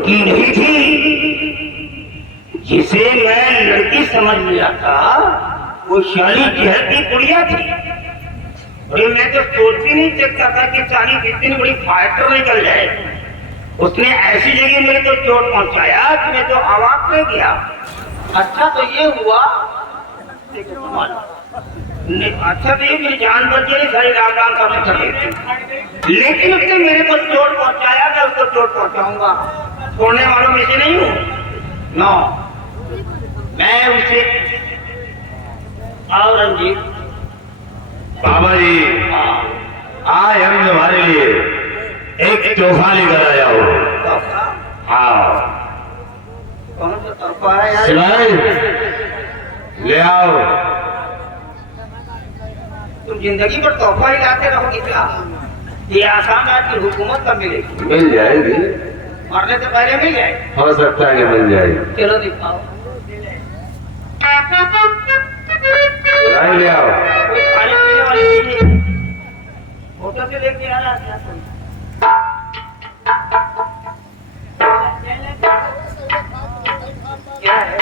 लड़की नहीं थी जिसे मैं लड़की समझ लिया था, वो शाली जहर की कुड़िया थी। अरे मैं तो सोच भी नहीं सकता था कि साली इतनी बड़ी फाइटर निकल जाए। उसने ऐसी जगह मेरे को चोट पहुंचाया कि मैं तो अवाक रह गया। अच्छा तो ये हुआ, अच्छा तो ये मेरी जान बच गई, सारी राम राम करने खड़े थे। लेकिन उसने मेरे को चोट पहुंचाया, मैं उसको चोट पहुंचाऊंगा, छोड़ने वालों में से नहीं हूँ। नो, मैं उसे और रंजीत बाबा जी, आज हम तुम्हारे लिए एक तोहफा लेकर आया हूँ। हाँ, कौन सा तोहफा है यार? सिवाय ले आओ। तुम जिंदगी भर तोहफा ही लाते रहोगे क्या? ये आसान आपकी हुकूमत का मिलेगी। मिल जाएगी, मरने से पहले मिल जाए। हो सकता है कि मिल जाएगी। चलो दिखाओ। ले आओ। कोई खाने पीने वाली चीज है? होटल से लेके आ रहा है क्या? क्या है?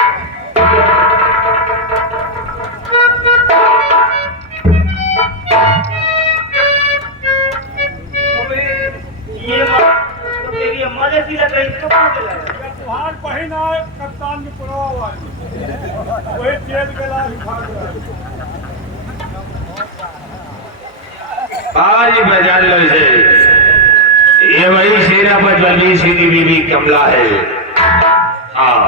ये तो तेरी अम्मा जैसी लग रही, इसको कौन दिलाया? तुहार बहिन है कप्तान में पुरवा वाली, वही तेज गला भाग रहा है। बाबा जी पहचान लो इसे, ये वही सेनापति बलबीर सिंह की बीवी कमला है। हाँ,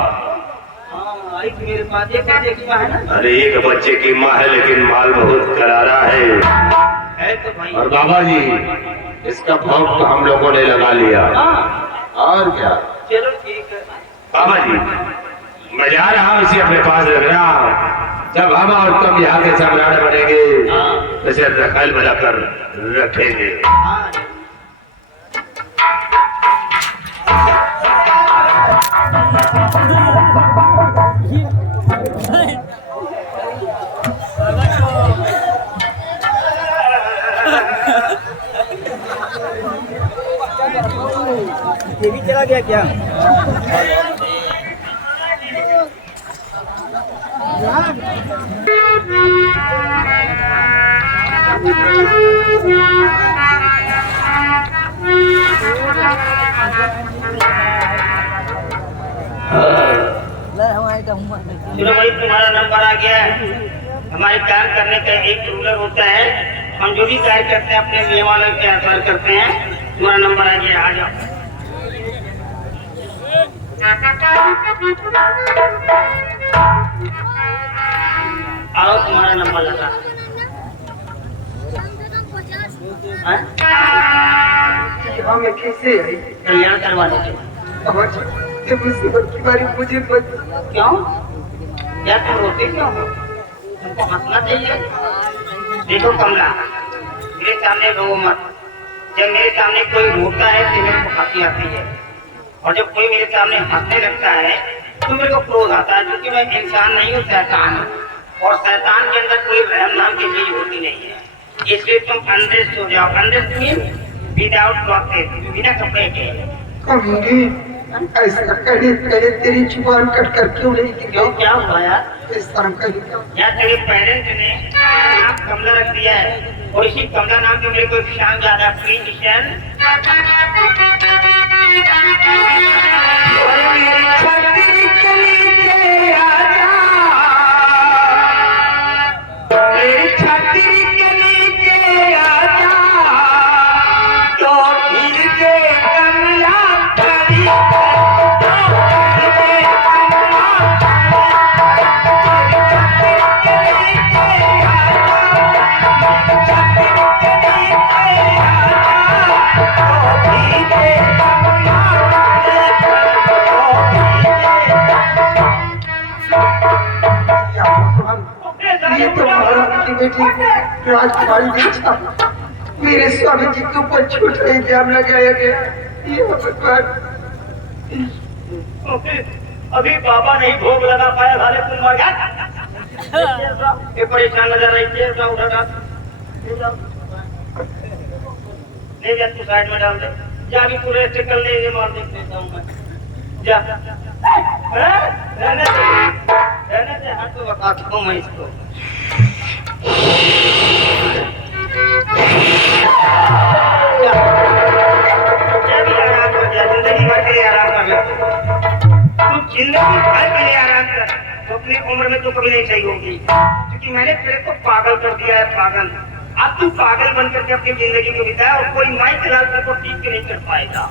आई थी मेरे पास, एक बच्चे की माँ है ना? अरे एक बच्चे की माँ है, लेकिन माल बहुत करारा है। तो भाई। और बाबा जी, इसका भोग तो हम लोगों ने लगा लिया। हाँ, और क्या? चलो ठीक है। बाबा जी, मैं जा रहा हूँ इसे अपने पास रखना। जब हम और तुम यहाँ के सम्राट बनेंगे, तो इसे रखल बनाकर रखेंगे। हाँ। ये भी चला गया क्या? चलो भाई, तुम्हारा नंबर आ गया है। हमारे काम करने का एक रूलर होता है, हम जो भी कार्य करते हैं अपने नियमावली के अनुसार करते हैं। तुम्हारा नंबर आ गया, आ जाओ। आओ, तुम्हारा नंबर लगा। मैं कैसे आई? कल्याण करवाने के। मुसीबत की बारी मुझे मत। क्यों? क्या तुम रोते क्यों हो? तुमको हंसना चाहिए। देखो कमला, मेरे सामने रो मत। जब मेरे सामने कोई रोता है तो मेरे को हंसी आती है, और जब कोई मेरे सामने हंसने लगता है तो मेरे को क्रोध आता है, क्योंकि मैं इंसान नहीं हूँ, शैतान हूँ। और शैतान के अंदर कोई रहम नाम की चीज होती नहीं है। इसलिए तुम अनड्रेस्ड हो जाओ। अनड्रेस्ड मीन विदाउट क्लॉथेस, बिना कपड़े के। कमीने, ऐसा कहने पहले तेरी जुबान कट कर क्यों नहीं दी? क्यों, क्या हुआ यार? इस तरह कहीं यार तेरे पेरेंट्स ने नाम कमला रख दिया है, और इसी कमला नाम पे मेरे को एक शान ज्यादा क्रिश्चियन। बेटी राजकुमारी दीक्षा मेरे स्वामी जी के ऊपर झूठा इल्जाम लगाया गया। ये भगवान, अभी बाबा नहीं भोग लगा पाया, भाले तुम मर गया। ये परेशान नजर रही थी, उठा ले जा, तू साइड में डाल दे। जा भी पूरे स्टिकर ले, ये मार देता हूँ मैं। जा रहने दे हाँ तो बताता हूँ मैं इसको जिंदगी भर के लिए आराम कर ले तू जिंदगी भर के लिए आराम कर तो अपनी उम्र में तो कभी नहीं सही होगी क्योंकि मैंने तेरे को पागल कर दिया है पागल अब तू पागल बन करके अपनी जिंदगी को बिताया और कोई माई फिलहाल तेरे को ठीक के नहीं कर पाएगा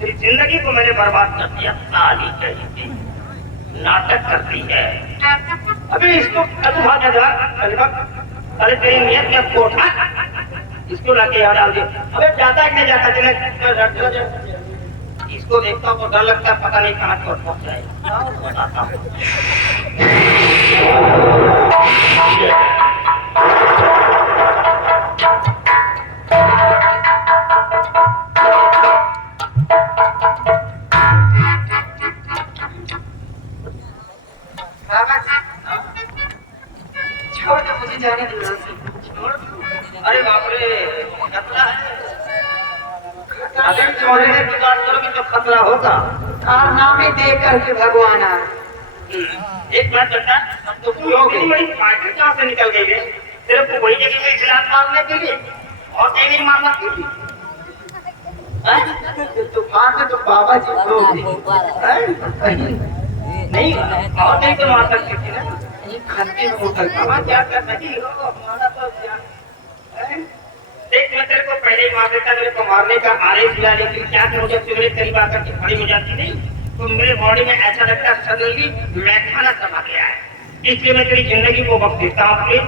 तेरी जिंदगी को मैंने बर्बाद कर दिया ताली चाहिए नाटक करती है अबे इसको तू भाग जा अरे तेरी नियत में अब उठा इसको लाके यहाँ डाल दे अबे जाता है नहीं जाता इसको देखता हूँ तो डर लगता है पता नहीं कहाँ चोट पहुँच जाएगा बताता हूँ छोड़ दो मुझे जाने दो अरे बाप रे खतरा है अगर छोड़ने की बात करोगे तो खतरा होगा कारनामे देख करके भगवान आ एक बात बता तो बड़ी बड़ी पार्टी कहाँ से निकल गई है तेरे को वही जगह पे खिलाफ मारने के लिए और नहीं मारना के लिए तूफान में तो बाबा जी लोग नहीं और नहीं तो मार सकते थे ना खंडे में होटल हमारा क्या करना ही हो हमारा तो क्या देख मैं तेरे को पहले ही मार देता मेरे को मारने का आदेश दिया लेकिन क्या करूं जब तू मेरे करीब आकर के खड़ी हो जाती नहीं तो मेरे बॉडी में ऐसा लगता है सडनली मैखाना समा गया है इसलिए मैं तेरी जिंदगी को वक्त देता हूँ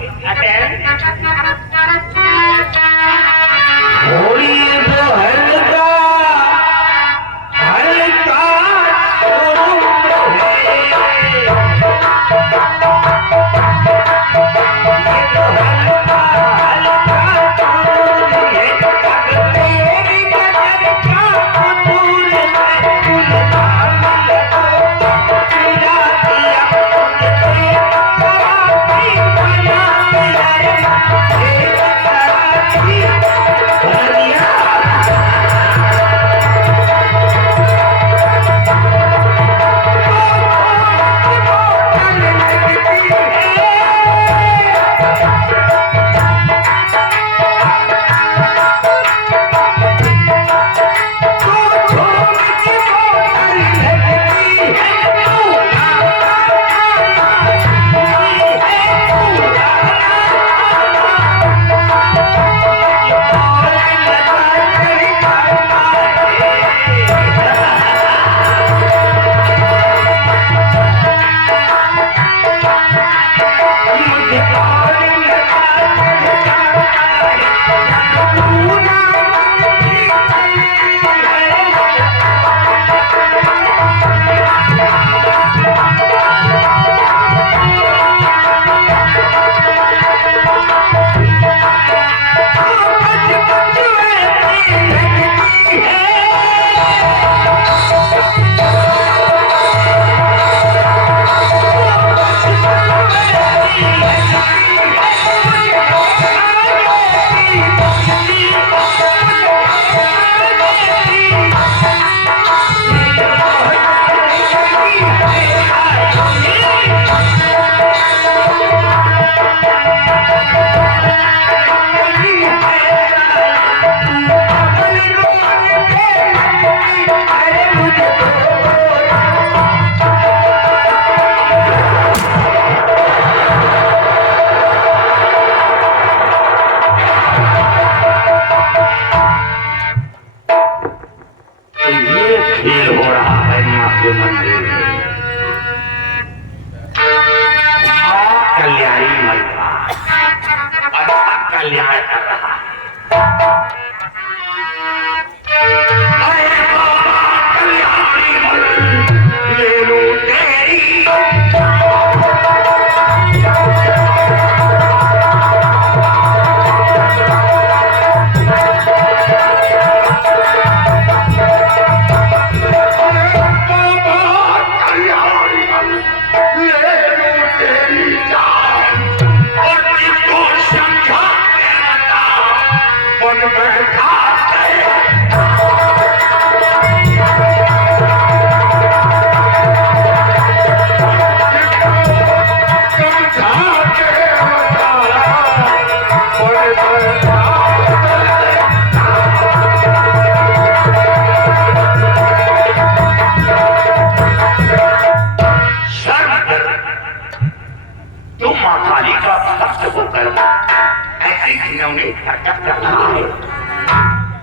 नहीं खर्चा कर रहा है।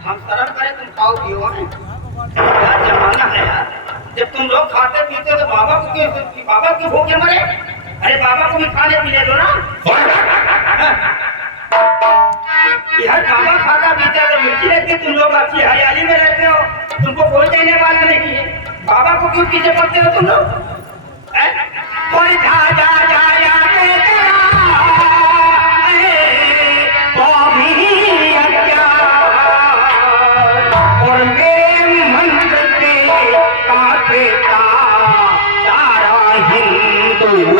हम शर्म करें तुम खाओ पियो हैं। क्या जमाना है यार, जब तुम लोग खाते पीते तो बाबा की भूखे मरे। अरे बाबा को भी खाने पीने दो ना। यार बाबा खाता पीता तो मिट्टी रहती, तुम लोग अच्छी हरियाली में रहते हो, तुमको कोई देने वाला नहीं है। बाबा को क्यों पीछे पड़ते हो तुम लोग? कोई जा जा जा जा के और मेरे मंत्र से काफेता सारा हिंदू।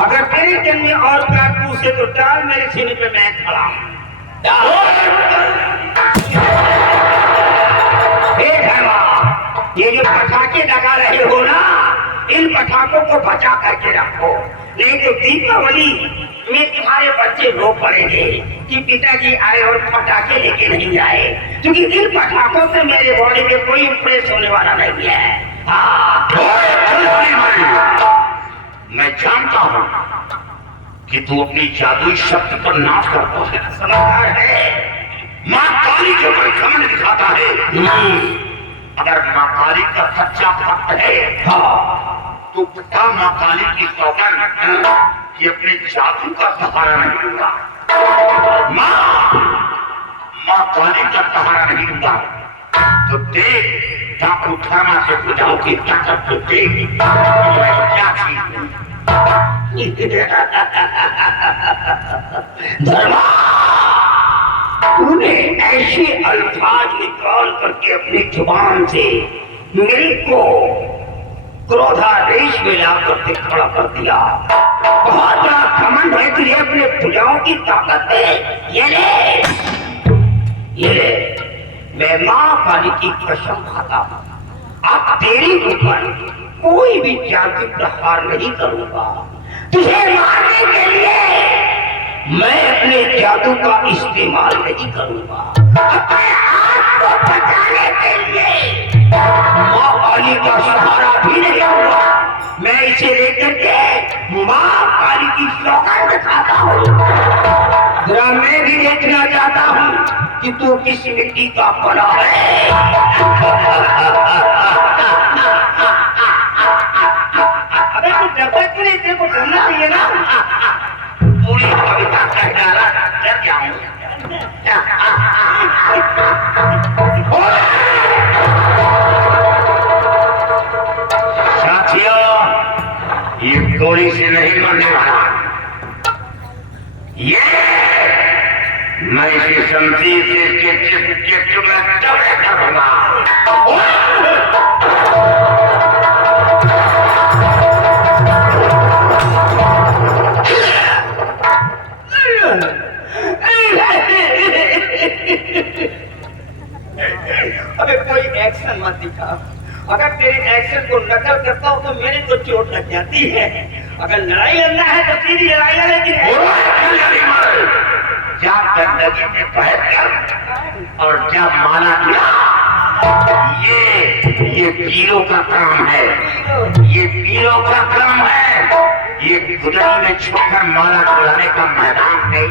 अगर तेरे जन्म में और काटू से तो डाल मेरे सीने पे मैं खड़ा हूं। ये जो पटाखे लगा रहे हो ना, इन पटाखों को बचा करके रखो, नहीं तो दीपावली में तुम्हारे बच्चे रो पड़ेंगे कि पिताजी आए और पटाखे लेके नहीं आए, क्योंकि इन पटाखों से मेरे बॉडी में कोई इम्प्रेस होने वाला नहीं है। मैं जानता हूँ कि तू अपनी जादुई शक्ति पर नाच करता है, समझदार है। माँ काली के ऊपर घमंड दिखाता है। अगर माँ काली का सच्चा भक्त है तो पिता माँ काली की सौगंध कि अपने जादू का सहारा नहीं लूंगा। माँ काली का सहारा नहीं लूंगा तो देख डाकू धर्मा से बुझाओ की ताकत को देख क्या चीज। धर्मा, तूने ऐसे अल्फाज निकाल करके अपनी जुबान से मेरे को क्रोधावेश में ला करके खड़ा कर दिया। बहुत बड़ा घमंड है तुझे अपने भुजाओं की ताकत है। ये ले, मैं माँ काली की कसम खाता हूँ, अब तेरी ऊपर कोई भी जादू प्रहार नहीं करूंगा। तुझे मारने के लिए मैं अपने जादू का इस्तेमाल नहीं करूंगा। अपने आप को बचाने के लिए माँ कि तू किस मिट्टी का बना है। अबे तू डरता क्यों नहीं? तेरे को डरना चाहिए ना। पूरी कविता कह डाला, डर जाऊं। साथियों, ये गोली से नहीं मरने वाला, ये मैं इसे शमशीर से इसके जिस्म के टुकड़े टुकड़े कर दूंगा। अबे कोई एक्शन मत दिखा। अगर तेरे एक्शन को नकल करता हो तो मेरे को चोट लग जाती है। अगर लड़ाई लड़ना है तो सीधी लड़ाई लड़ेगी। जब गंदगी में बैठकर और जब माला गिरा, ये पीरों का काम है, ये पीरों का काम है। ये गुदड़ी में छुपकर माला गिराने का मैदान नहीं।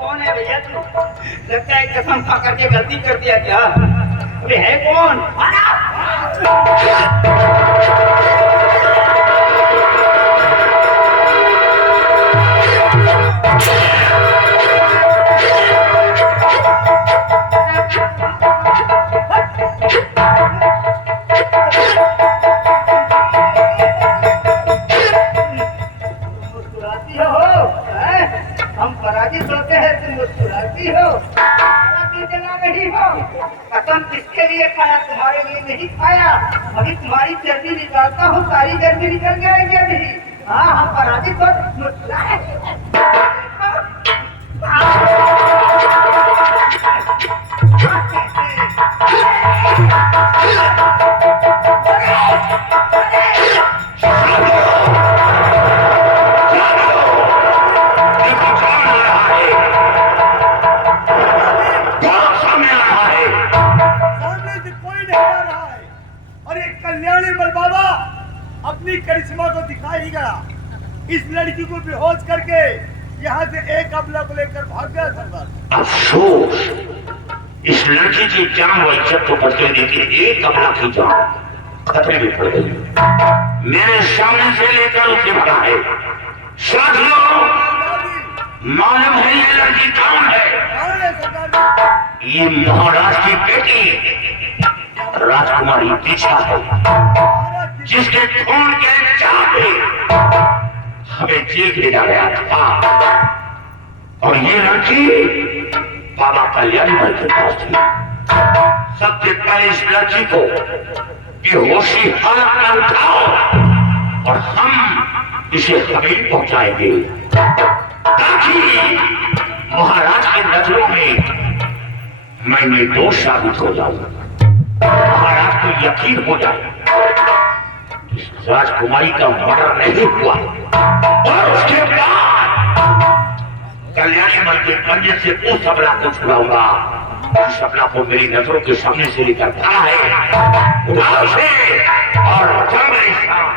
कौन है भैया तू? लगता है कसम खा करके गलती कर दिया क्या? अबे है कौन? मुस्कुराती हो? हम पराजित होते हैं, तुम मुस्कुराती हो। जला नहीं हो। कसम किसके लिए खाया? तुम्हारे लिए नहीं खाया। अभी तुम्हारी चर्बी निकालता हूँ, सारी गर्मी निकल जाएगी अभी। हाँ, हम पराजित हो, मुस्कुराए। अपनी करिश्मा को दिखाएगा। इस लड़की को बेहोश करके यहाँ से एक अबला को लेकर भाग गया सरदार। अफसोस, इस लड़की की जान व इज्जत को बचने के लिए एक अबला की जान खतरे में पड़ गई। मेरे सामने से लेकर उसे भगा है। साथियों, मालूम है ये लड़की कौन है? ये महाराज की बेटी राजकुमारी पीछा है, जिसके खून के चाहे हमें जेल भेजा गया था। और ये लड़की बाबा कल्याणी मल के पास थी। सबसे पहले इस लड़की को बेहोशी हालत में उठाओ और हम इसे हवेली पहुंचाएंगे, ताकि महाराज के नजरों में मैं निर्दोष साबित हो जाऊं। महाराज को यकीन हो जाए राजकुमारी का मर्डर नहीं हुआ। और उसके बाद कल्याणी मल के पंजे से उस अबला को छुड़ाऊंगा जिस अबला को मेरी नजरों के सामने से लेकर खड़ा है। उठाओ उसे और बचाओ मेरे साथ।